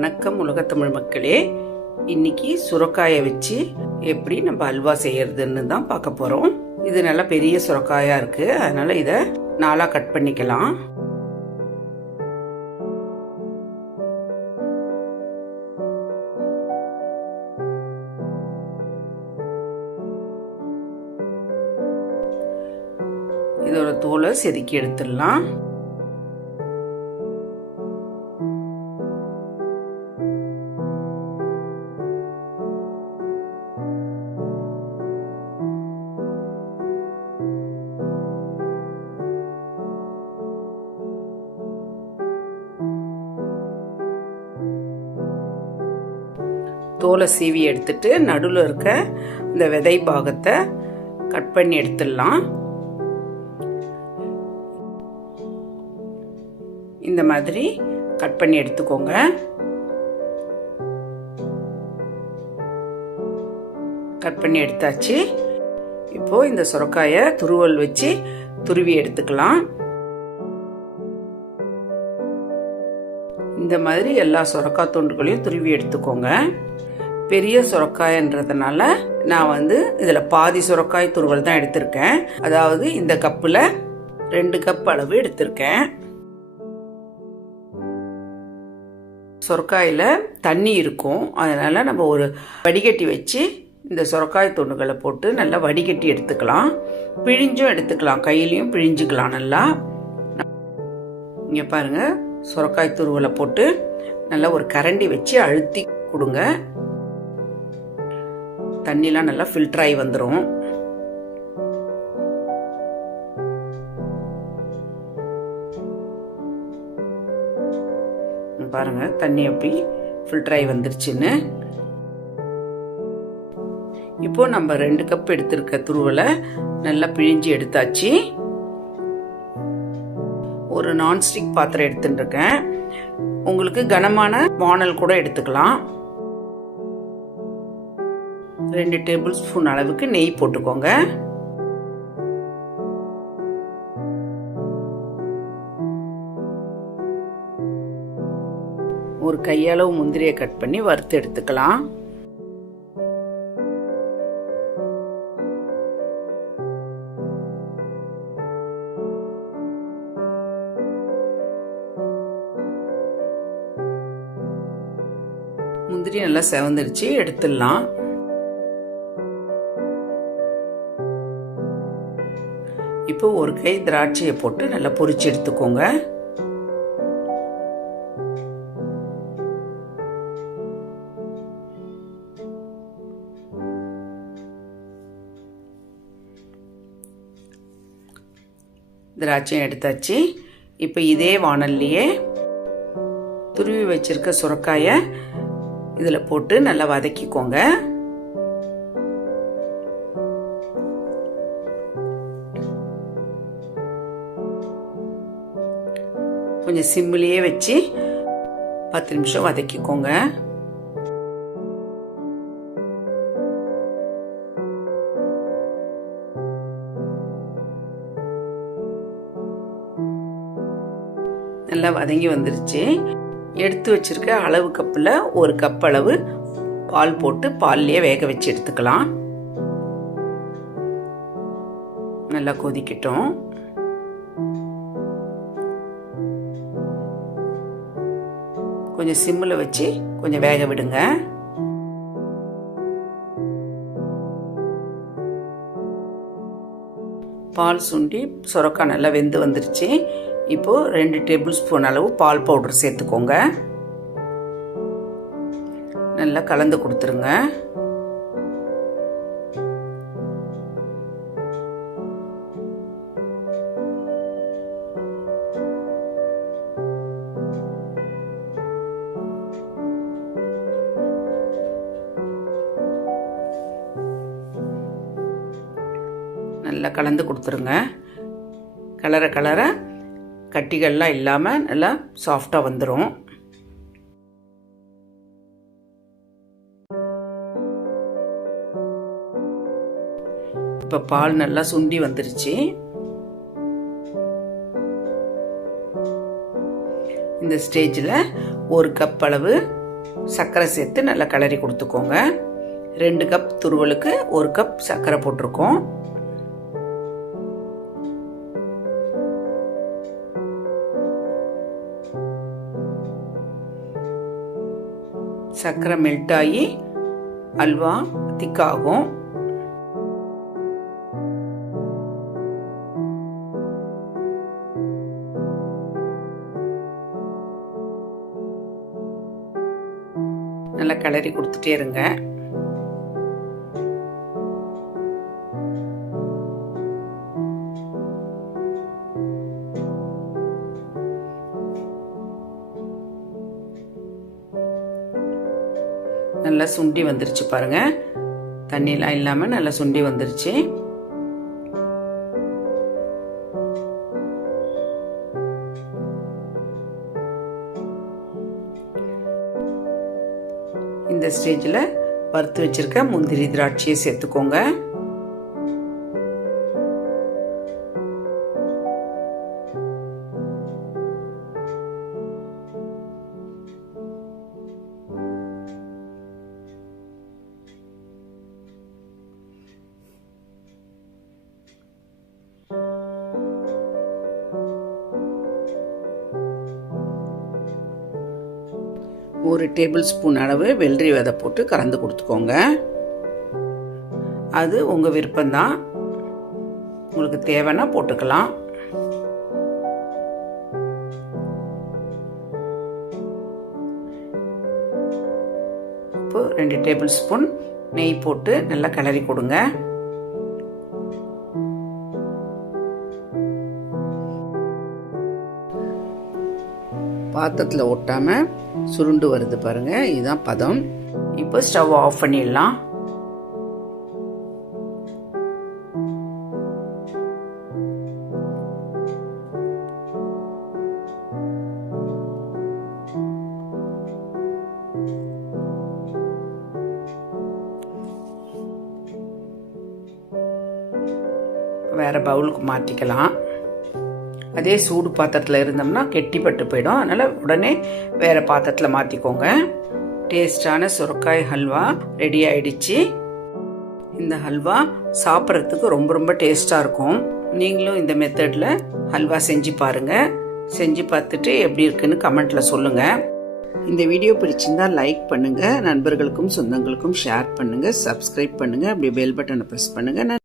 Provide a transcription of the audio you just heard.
வணக்கம் உலகத்தமிழ் மக்களே. இன்னைக்கு சுரக்காயை வச்சு எப்படி நம்ம அல்வா செய்யறதுன்னு தான் பார்க்க போறோம். இது நல்லா பெரிய சுரக்காயா இருக்கு. அதனால இதை நாளாக கட் பண்ணிக்கலாம். இதோட தோலை செதுக்கி எடுத்துடலாம். தோலை சீவி எடுத்துட்டு நடுவில் இருக்க இந்த விதை பாகத்தை கட் பண்ணி எடுத்துடலாம். இந்த மாதிரி கட் பண்ணி எடுத்துக்கோங்க. கட் பண்ணி எடுத்தாச்சு. இப்போ இந்த சுரக்காயை துருவல் வச்சு துருவி எடுத்துக்கலாம். இந்த மாதிரி எல்லா சுரக்காய் துண்டுகளையும் துருவி எடுத்துக்கோங்க. பெரிய சுரக்காயன்றதுனால நான் வந்து இதில் பாதி சுரக்காய் துருவல் தான் எடுத்திருக்கேன். அதாவது இந்த கப்பில் ரெண்டு கப் அளவு எடுத்திருக்கேன். சொரக்காயில் தண்ணி இருக்கும். அதனால் நம்ம ஒரு வடிகட்டி வச்சு இந்த சுரக்காய் துண்டுகளை போட்டு நல்லா வடிகட்டி எடுத்துக்கலாம். பிழிஞ்சும் எடுத்துக்கலாம். கையிலையும் பிழிஞ்சுக்கலாம் நல்லா. இங்கே பாருங்கள் சுரக்காய் துருவலை போட்டு நல்லா ஒரு கரண்டி வச்சு அழுத்தி கொடுங்க. தண்ணிலாம் நல்லா ஃபில்டர் ஆகி வந்துடும் பாருங்க தண்ணி எப்படி ஃபில்டர் ஆகி வந்துருச்சுன்னு. இப்போ நம்ம ரெண்டு கப் எடுத்திருக்க துருவலை நல்லா பிழிஞ்சு எடுத்தாச்சு. ஒரு நான்ஸ்டிக் பாத்திரம் எடுத்துட்டுருக்கேன். உங்களுக்கு கனமான வானல் கூட எடுத்துக்கலாம். ரெண்டு டேபிள் ஸ்பூன் அளவுக்கு நெய் போட்டுக்கோங்க. ஒரு கையளவு முந்திரியை கட் பண்ணி வறுத்து எடுத்துக்கலாம். முந்திரி நல்லா செவந்துருச்சு எடுத்துடலாம். இப்போ ஒரு கை திராட்சையை போட்டு நல்லா பொறிச்சு எடுத்துக்கோங்க. திராட்சையும் எடுத்தாச்சு. இப்போ இதே வானல்லையே துருவி வச்சிருக்க சுரக்காயை இதில் போட்டு நல்லா வதக்கிக்கோங்க. கொஞ்சம் சிம்மிலேயே வச்சு பத்து நிமிஷம் வதக்கிக்கோங்க. நல்லா வதங்கி வந்துருச்சு. எடுத்து வச்சிருக்க அளவு கப்பில் ஒரு கப் அளவு பால் போட்டு பால்லையே வேக வச்சு எடுத்துக்கலாம். நல்லா கொதிக்கட்டும். கொஞ்சம் சிம்மில் வச்சு கொஞ்சம் வேக விடுங்க. பால் சுண்டி சுரக்காய் நல்லா வெந்து வந்துருச்சு. இப்போது ரெண்டு டேபிள் ஸ்பூன் அளவு பால் பவுடர் சேர்த்துக்கோங்க. நல்லா கலந்து கொடுத்துருங்க. நல்லா கலந்து கொடுத்துருங்க. கலரை கலரை கட்டிகள்லாம் இல்லாமல் நல்லா சாஃப்டாக வந்துடும் இப்போ பால் நல்லா சுண்டி வந்துருச்சு. இந்த ஸ்டேஜில் ஒரு கப் அளவு சர்க்கரை சேர்த்து நல்லா கிளறி கொடுத்துக்கோங்க. ரெண்டு கப் துருவலுக்கு ஒரு கப் சர்க்கரை போட்டிருக்கோம். சர்க்கரை மெல்ட் ஆகி அல்வா திக்காகும். நல்லா கிளறி கொடுத்துட்டே இருங்க. நல்லா சுண்டி வந்துருச்சு பாருங்க. தண்ணிலாம் இல்லாமல் நல்லா சுண்டி வந்துருச்சு. இந்த ஸ்டேஜில் வறுத்து வச்சிருக்க முந்திரி திராட்சையை சேர்த்துக்கோங்க. ஒரு டேபிள் ஸ்பூன் அளவு வெள்ளரி விதை போட்டு கலந்து கொடுத்துக்கோங்க. அது உங்கள் விருப்பம்தான். உங்களுக்கு தேவைன்னா போட்டுக்கலாம். இப்போ ரெண்டு டேபிள் ஸ்பூன் நெய் போட்டு நல்லா கிளறி கொடுங்க. பாத்திரத்தில் ஒட்டாமல் சுருண்டு வருது பாருங்க. இதுதான் பதம். இப்போ ஸ்டவ் ஆஃப் பண்ணிடலாம். வேற பவுலுக்கு மாற்றிக்கலாம் அதே சூடு பாத்திரத்தில் இருந்தோம்னா கெட்டிப்பட்டு போயிடும். அதனால் உடனே வேறு பாத்திரத்தில் மாற்றிக்கோங்க டேஸ்டான சுரக்காய் ஹல்வா ரெடி ஆயிடுச்சு. இந்த ஹல்வா சாப்பிட்றதுக்கு ரொம்ப ரொம்ப டேஸ்ட்டாக இருக்கும். நீங்களும் இந்த மெத்தடில் ஹல்வா செஞ்சு பாருங்கள் செஞ்சு பார்த்துட்டு எப்படி இருக்குன்னு கமெண்ட்டில் சொல்லுங்கள் இந்த வீடியோ பிடிச்சிருந்தா லைக் பண்ணுங்கள் நண்பர்களுக்கும் சொந்தங்களுக்கும் ஷேர் பண்ணுங்கள் சப்ஸ்கிரைப் பண்ணுங்கள் அப்படி பெல் பட்டனை ப்ரெஸ் பண்ணுங்கள்